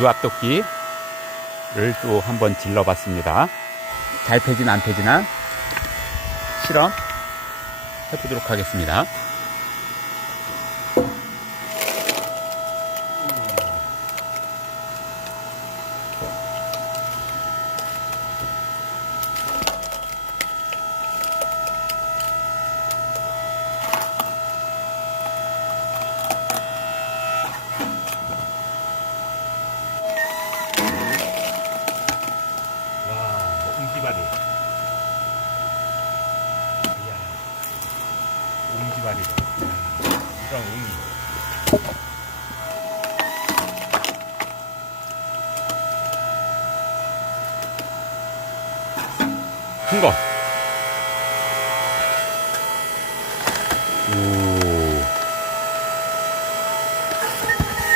유압도끼를 또 한번 질러봤습니다. 잘 패지나 안 패지나 실험 해보도록 하겠습니다. 옹지바리. 이야, 옹지바리. 이런 옹이. 큰 거. 오.